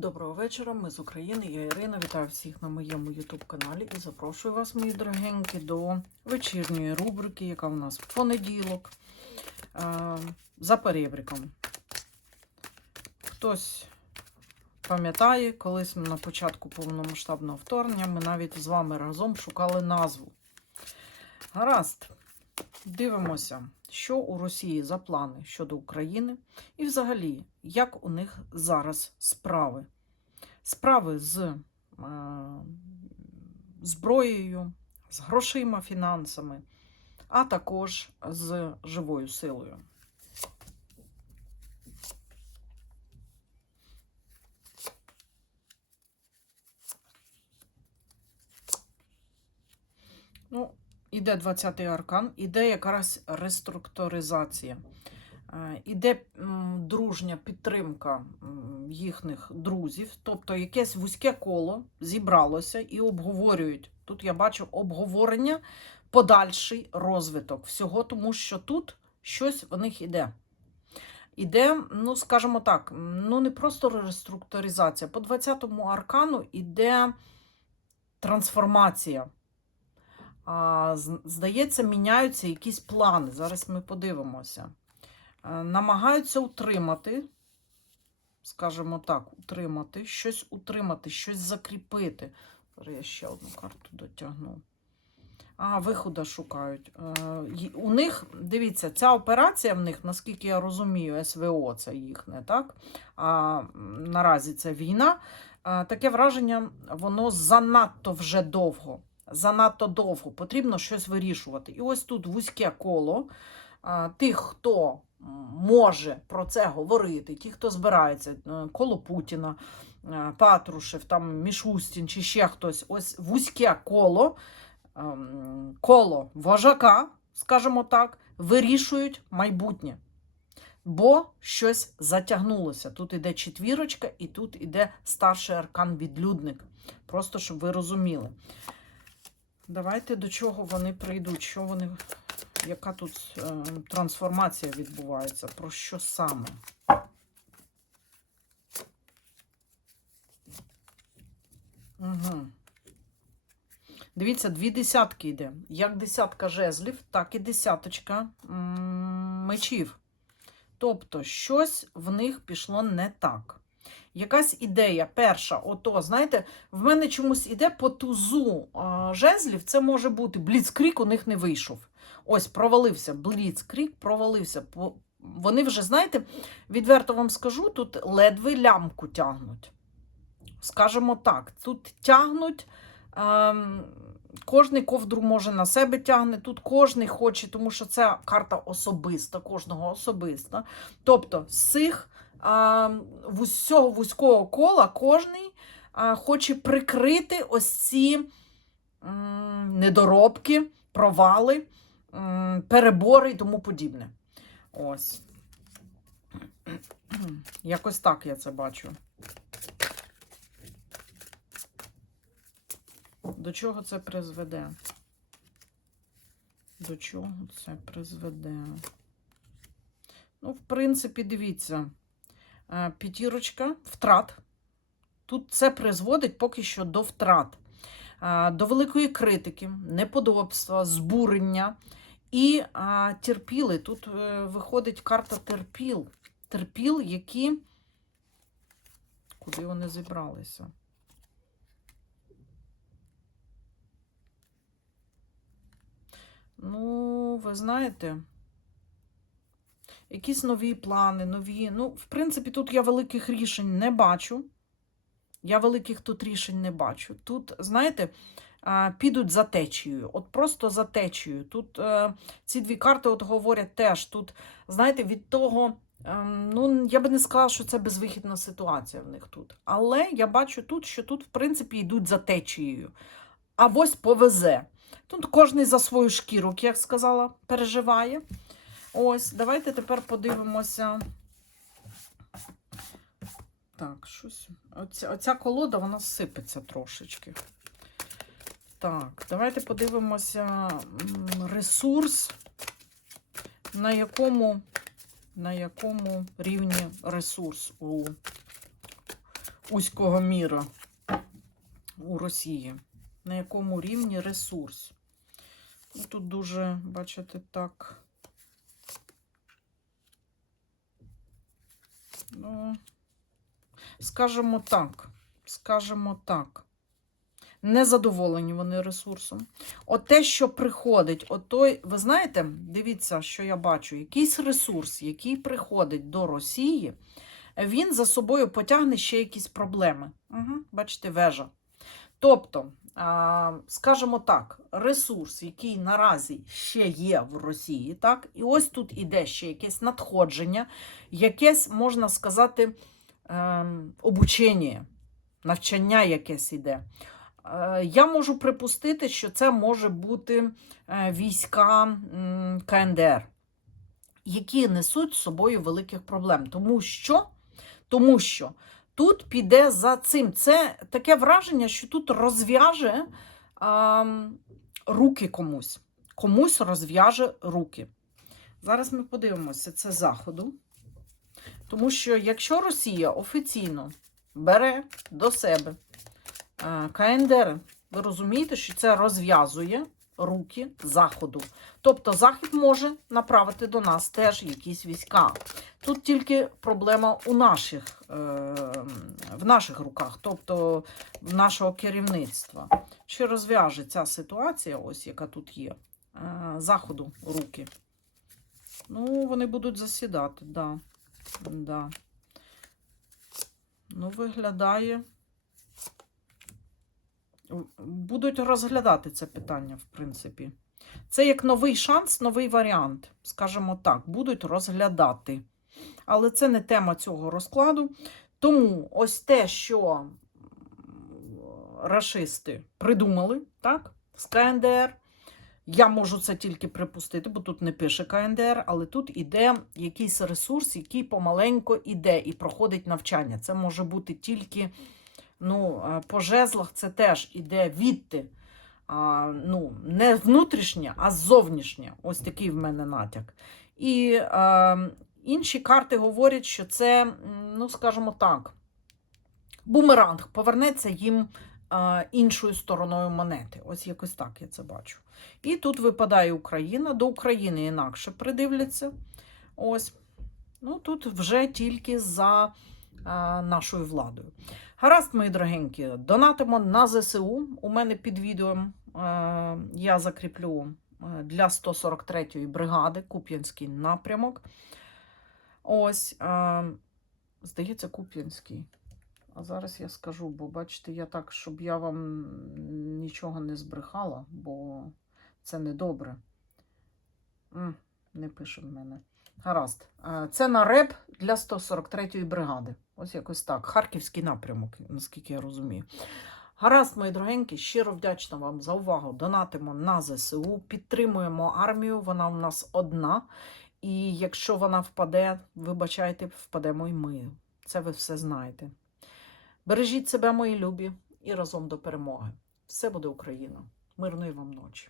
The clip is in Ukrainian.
Доброго вечора, ми з України. Я Ірина. Вітаю всіх на моєму YouTube каналі і запрошую вас, мої дорогенькі, до вечірньої рубрики, яка у нас в понеділок. е, За перебріком. Хтось пам'ятає, колись на початку повномасштабного вторгнення ми навіть з вами разом шукали назву. Гаразд, дивимося, що у Росії за плани щодо України, і взагалі, як у них зараз справи. Справи з е, зброєю, з грошима, фінансами, а також з живою силою. Ну, іде 20-й аркан, іде якраз реструктуризація. Е, Іде дружня підтримка їхніх друзів, тобто якесь вузьке коло зібралося і обговорюють. Тут я бачу обговорення, подальший розвиток всього, тому що тут щось в них іде. Іде, ну, скажімо так, ну не просто реструктуризація. По 20-му аркану іде трансформація. Здається, міняються якісь плани. Зараз ми подивимося. Е, Намагаються утримати, скажімо так, утримати, щось утримати, щось закріпити. Я ще одну карту дотягну. А, виходу шукають. Е, У них, дивіться, ця операція в них, наскільки я розумію, СВО це їхне, так? А наразі це війна. Е, Таке враження, воно занадто вже довго. Занадто довго. Потрібно щось вирішувати. І ось тут вузьке коло тих, хто може про це говорити, ті, хто збирається, е, коло Путіна, е, Патрушев, там Мішустін чи ще хтось, ось вузьке коло, ем, коло вожака, скажімо так, вирішують майбутнє. Бо щось затягнулося. Тут іде четвірочка, і тут іде старший аркан відлюдник. Просто щоб ви розуміли. Давайте до чого вони прийдуть, що вони, яка тут е, трансформація відбувається, про що саме? Угу. Дивіться, дві десятки йде. Як десятка жезлів, так і десяточка м, мечів. Тобто, щось в них пішло не так. Якась ідея перша, ото, знаєте, в мене чомусь іде по тузу а, жезлів, це може бути бліцкрік у них не вийшов. Ось провалився, бліцкрік провалився. Вони вже, знаєте, відверто вам скажу, тут ледве лямку тягнуть. Скажемо так, тут тягнуть. Ем, Кожний ковдру може на себе тягне, тут кожний хоче, тому що це карта особиста, кожного особиста. Тобто, з цих а, вузького вузького кола кожний хоче прикрити ось ці недоробки, провали, перебори і тому подібне. Ось. Якось так я це бачу. До чого це призведе? До чого це призведе? Ну, в принципі, дивіться, п'ятірочка втрат. Тут це призводить поки що до втрат, е, до великої критики, неподобства, збурення і а, терпіли. Тут е, виходить карта терпіл. Терпіл, які. Куди вони зібралися? Ну, ви знаєте, якісь нові плани, нові. Ну, в принципі, тут я великих рішень не бачу. Я великих тут рішень не бачу. Тут, знаєте, підуть за течією. От просто за течією. Тут е, ці дві карти от говорять теж. Тут, знаєте, від того. ем, Ну, я би не сказала, що це безвихідна ситуація в них тут. Але я бачу тут, що тут, в принципі, йдуть за течією. А ось повезе. Тут кожен за свою шкіру, як я сказала, переживає. Ось, давайте тепер подивимося. Так, щось. Оця, оця колода, вона сипеться трошечки. Так, давайте подивимося ресурс, на якому, на якому рівні ресурс у, узького міра у Росії. На якому рівні ресурс? Тут дуже, бачите, так. Ну, скажімо так, скажімо так. Незадоволені вони ресурсом. От те, що приходить, от той, ви знаєте, дивіться, що я бачу, якийсь ресурс, який приходить до Росії, він за собою потягне ще якісь проблеми. Угу, бачите, вежа. Тобто, скажімо так, ресурс, який наразі ще є в Росії, так, і ось тут іде ще якесь надходження, якесь, можна сказати, ем, обучення, навчання якесь іде. Е, Я можу припустити, що це може бути е, війська КНДР, які несуть з собою великих проблем. Тому що, тому що тут піде за цим. Це таке враження, що тут розв'яже руки комусь. Комусь розв'яже руки. Зараз ми подивимося це заходу. Тому що якщо Росія офіційно бере до себе е, КНДР, ви розумієте, що це розв'язує руки Заходу. Тобто Захід може направити до нас теж якісь війська. Тут тільки проблема у наших, е, в наших руках, тобто в нашого керівництва. Чи розв'яже ця ситуація, ось яка тут є, е, Заходу руки? Ну, вони будуть засідати, да. Да. Ну, виглядає. Будуть розглядати це питання, в принципі. Це як новий шанс, новий варіант, скажімо так, будуть розглядати. Але це не тема цього розкладу. Тому ось те, що м, рашисти придумали, так, з КНДР. Я можу це тільки припустити, бо тут не пише КНДР, але тут іде якийсь ресурс, який помаленько іде і проходить навчання. Це може бути тільки ну, е, по жезлах, це теж іде відти. А, ну, не внутрішнє, а зовнішнє. Ось такий в мене натяк. І е, інші карти говорять, що це, ну, скажімо так, бумеранг повернеться їм е, іншою стороною монети. Ось якось так я це бачу. І тут випадає Україна. До України інакше придивляться. Ось. Ну, тут вже тільки за нашою владою. Гаразд, мої дорогенькі, донатимо на ЗСУ. У мене під відео е, я закріплю е, для 143-ї бригади Куп'янський напрямок. Ось, е, здається, Куп'янський. А зараз я скажу, бо бачите, я так, щоб я вам нічого не збрехала, бо це недобре. М, Не пише в мене. Гаразд. Це на реп для 143-ї бригади. Ось якось так. Харківський напрямок, наскільки я розумію. Гаразд, мої дорогенькі, щиро вдячна вам за увагу. Донатимо на ЗСУ, підтримуємо армію, вона у нас одна. І якщо вона впаде, вибачайте, впадемо і ми. Це ви все знаєте. Бережіть себе, мої любі, і разом до перемоги. Все буде Україна. Мирної вам ночі.